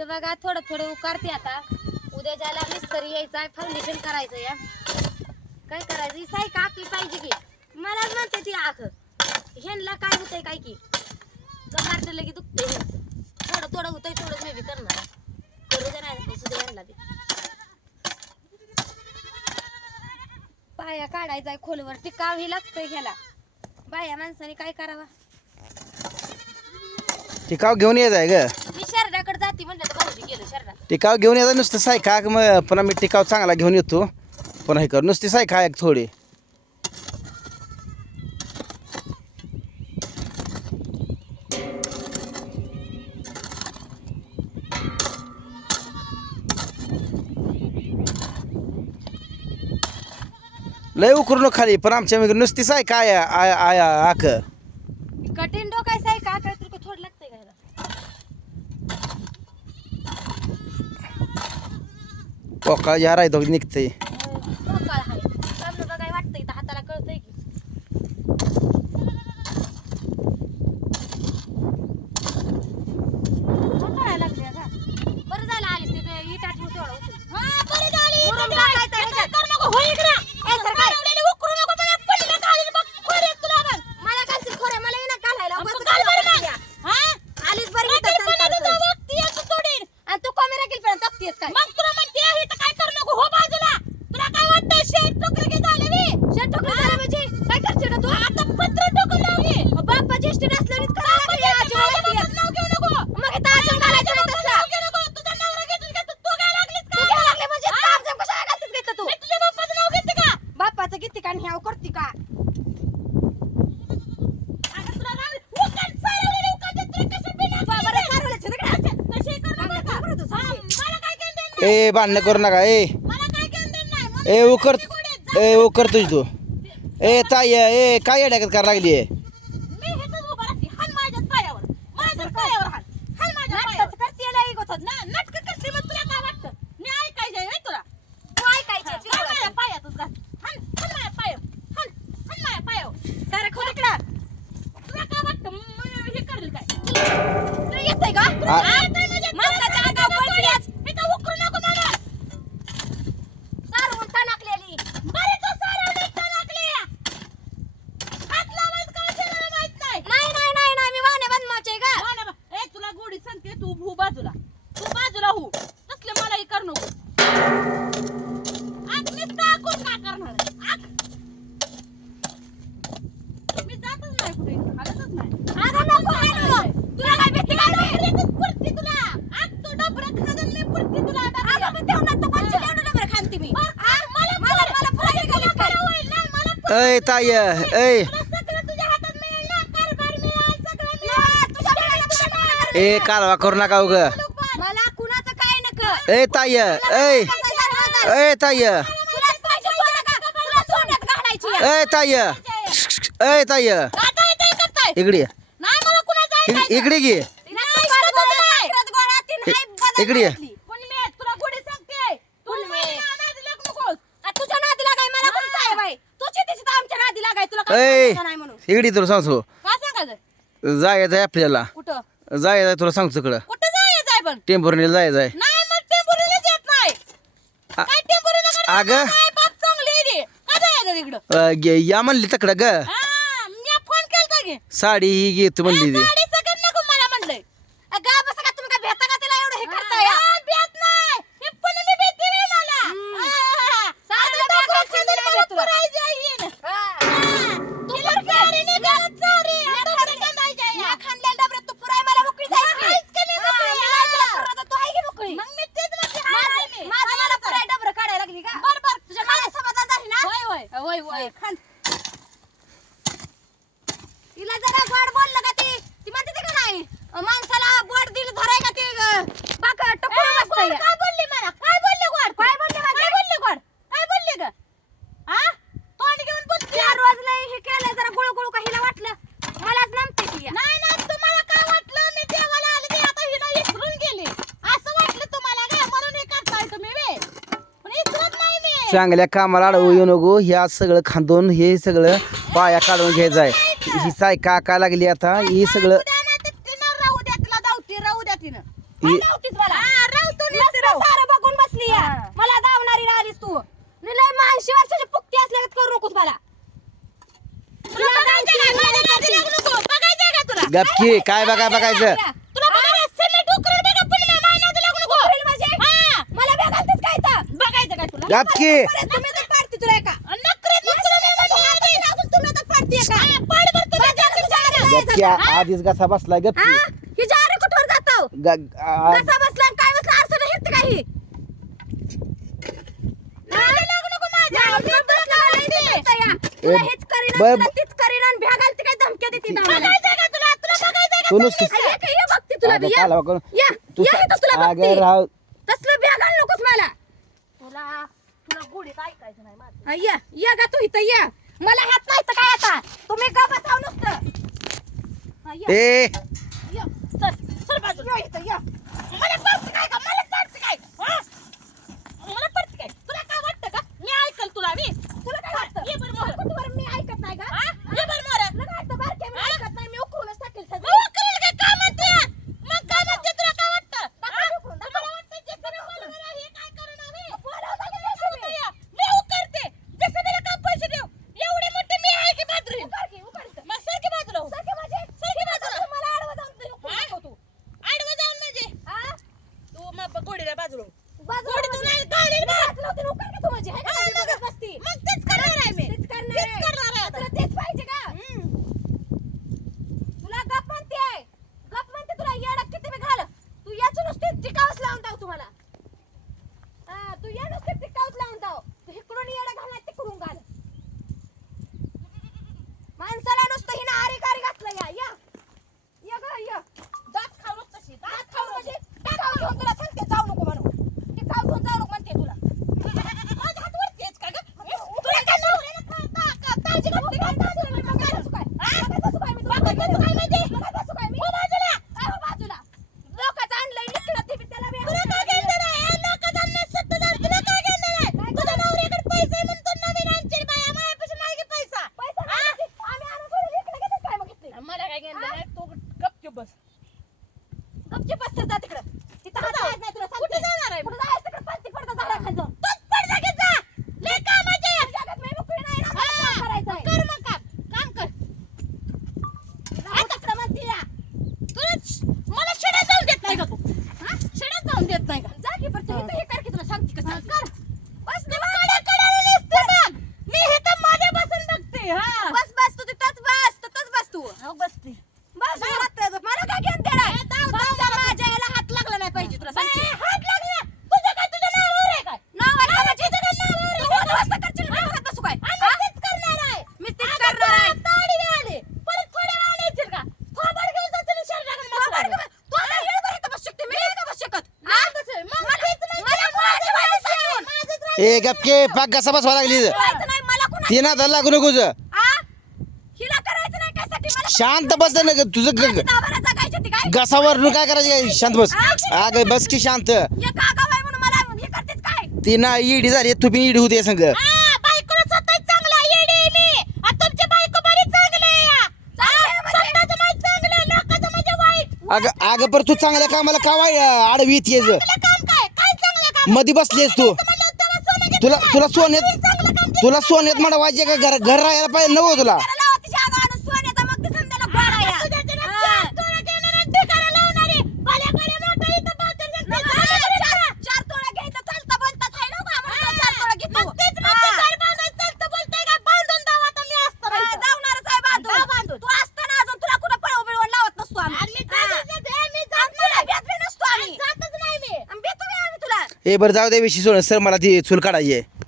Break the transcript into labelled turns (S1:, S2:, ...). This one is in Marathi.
S1: इथं बघा थोडं थोडं उकारते आता. उद्या ज्याला मिस्त्री यायचं आहे फाउंडेशन करायचं या काय करायचं ही साई का आखली पाहिजे की? मला म्हणते ती आख ह्यांना काय होतंय काय की? कमारट लगे दुखते थोडं थोडं होतंय थोडं मी बी करणार करू दे नाही सुद्धा ह्यांना बी. पाया काढायचा खोलवर टिकाव ही लागतंय ह्याला. बाया माणसाने काय करावा?
S2: टिकाव घेऊन येत आहे ग.
S1: मी शरणाकडे जाते म्हणलं तर भाऊजी गेलो शरणा
S2: टिकाव घेऊन येतात नुसतं सायका मग पुन्हा मी टिकाव चांगला घेऊन येतो. पुन्हा हे कर नुसती सायका एक थोडी. लय उकरून खाली पण आमच्या नुसती सायका आया आया आया आक.
S1: कठीण डोकायचं आहे का काय तुला थोडं लागतंय का ह्याला?
S2: पोका या राहतो निघते
S1: डोकाळ आहे चांगलं बघाय वाटतंय इथं हाताला कळतंय की कळायला लागले का बरं झालं आलीस तिथे इट आठवू तेवढा उचल हा बरं झाली मुरुम टाकायचा ह्याच्यात. ए, सरकार. मला घालशील खोऱ्या, मला येईना घालायला. उगाच घालायला लागल्या. आलीस बरं इथं संतार. आणि तू कमी राखील पण तपतीयस काय शेत ठोकलं झालं म्हणजे काय करशील ग तू बाप्पाची इस्टेट असल्यानेच करायला लागली आजी मला मग इथं आजी घालायचं नाही तसला. तू घ्यायला लागले म्हणजे ताप जम कशाला घालतेस घेतलं तू बाप्पाचं किती का आणि ह्याव करती का बाबाला सारवल्याचं तिकडे. मागणं का बरं तू सांगते?
S2: ए भांडणं करू नका. ए. ए उकर ए उकर तुझ तू. ए ताई ए काय अडकत करायला लागली
S1: नाटकं करते ना इगोत होत. तू ऐकायचं तिकडं. सारं खोल इकडं. तुला येतंय का?
S2: आ-
S1: माणसाच्या अंगावर पडलीयस. सारवून टणाकलेली. नाही, नाही, नाही, नाही, मी वाहण्या बदमाची आहे का?
S3: तुला गोडी सांगते तू भू बाजूला तू बाजूला हो तसले मला हे कर नको आग नुसतं आकून का करणार आग मी जातच नाही कुठे हालतच नाही
S1: अगं नको हाणू. तुला काय भीती वाटते?
S3: पुरती तुला आग तू डबऱ्यात खाजून मी पुरती तुला
S1: अगं, पण तेवढं तर पंच एवढं डबरं खाते मी. आ? मला मला फुलाची गलीच काय?
S2: ए ताई ए
S3: सगळं तुझ्या हातात मिळेल ना कारभार मिळेल सगळं
S1: ना, तुझ्या मुलाला तुझ्या मुलाला
S2: ए कालवा करू नका उग.
S1: मला कुणाचं काय नको?
S2: ए ताई ए ए
S1: आहे.
S2: ए ताई. ए
S3: करताय.
S2: इकडे इकडे- घे. इकडे ये.
S1: घातली.
S3: पण मी तुला गोडी सांगते तू
S1: पण मी-
S3: मला नादी लागू नकोस.
S1: आ, तुझ्या नादी लागाय मला कोण काय बाई तू चितीची तर आमच्या नाही म्हणून?
S2: इकडे तुला सांगतो.
S3: काय सांगायचं?
S2: जायचं आहे आपल्याला.
S3: कुठं?
S2: जायचं आहे तुला सांगतो तिकडं.
S3: कुठं जायचं आहे पण
S2: टेम्पोरीला जायचं आहे
S3: नाही मग टेम्पोरीलाच येत नाही.
S2: आ-
S3: काय टेम्पोरीला करत
S2: अगं.
S3: नाही बाप चांगली आहे रे. काय जायचं तिकडं?
S2: अ, गे- या म्हणली तिकडं ग.
S3: हा मी फोन केलता की.
S2: साडी ही घेतो म्हणली ती
S3: साडी सगळं नको मला म्हणलंय
S1: आ, गा बसा का तुम्ही काय भेटा का तिला एवढं हे करताय
S3: हा, हा, भेट नाही हे पण मी भेटते रे मला
S1: हम्म.
S3: हा, हा, हा.
S1: साधं
S3: आता
S1: बघा,
S3: डोकं
S1: खाली
S3: खाली
S1: नाही
S3: मला
S1: भेटलं.
S3: पुरायचं आहे येणं.
S1: हा.
S3: हा. तिला चारी नाही गरज चारी. आता
S1: खाल्ली.
S3: कुठं जायचं आहे?
S1: या खाल्लेल्या डबऱ्यात तू पुराय मला मोकळी जायची.
S3: आहेच का नाही
S1: हा,
S3: मोकळी?
S1: मी नाही तुला पुरवत, तू आहे की मोकळी?
S3: मग मी तेच म्हणते, हाय, हाय
S1: माझं
S3: मी.
S1: माझं मला पुराय डबरं काढायला लागली का
S3: बर, बर.
S1: तुझ्या माझ्या समाजात झाली ना
S3: होय, होय. खान.
S1: तिला जरा गोड बोललं का ती ती म्हणते ते का नाही माणसाला बोट दिल धराय का ते बाक बसतंय.
S3: गोड काय बोलली मला? काय बोलले गोड?
S1: काय बोलली म्हणजे?
S3: काय बोलले गोड? काय बोलले ग? हा? तोंड घेऊन बोलते.
S1: तिला रोज लय हे केलं जरा गुळू गुळू का हिला वाटलं
S2: चांगल्या कामाला अडवू येऊ नको. ह्या सगळं खांदून हे सगळं पाया काढून घ्यायचं आहे. ही साय का काय लागली आता. हे सगळं गपकी काय बघाय बघायचं? दाब
S1: की तुम्ही तर पाडते तुला एका नखरे तुम्ही तर पाडते एका
S3: पाड बर तुला
S1: गपक्या
S2: आधीच कसा
S1: बसला
S2: गपकी
S1: हे? जारे कुठवर जातो कसा बसला काय बसला? असं नाही हित काही तू
S2: नुसती तू
S3: नाही
S1: या गा तू इथं या मला हात नाही तर काय आता तुम्ही का बसाव नुसतं चल, इथं, या.
S3: मला काय का? मला काय? हा? मला काय? तुला काय वाटतं का? मी ऐकल तुला, मी.
S1: तुला काय वाटतं?
S2: ए गपके पाक कसा बसवा लागली
S1: करायचं नाही,
S2: तिना लागू
S1: नको
S2: शांत बस ना ग, तुझं ग-
S1: काय?
S2: करायचं शांत बस. आग बस की शांत.
S1: एक
S2: तिना ईडी झाली तू पण ईडी होते संग. अग अग पर तू चांगल्या कामाला का वाय- आडवी
S3: येते
S2: मधी बसलीस तू. तुला तुला सोन्यात तुला सोन्यात म्हणा वाजे का? घर घर राहायला पाहिजे
S1: नव्हतं तुला.
S2: ए बरं जाऊ दे विषय सोड सर मला ती चूल काढायची आहे.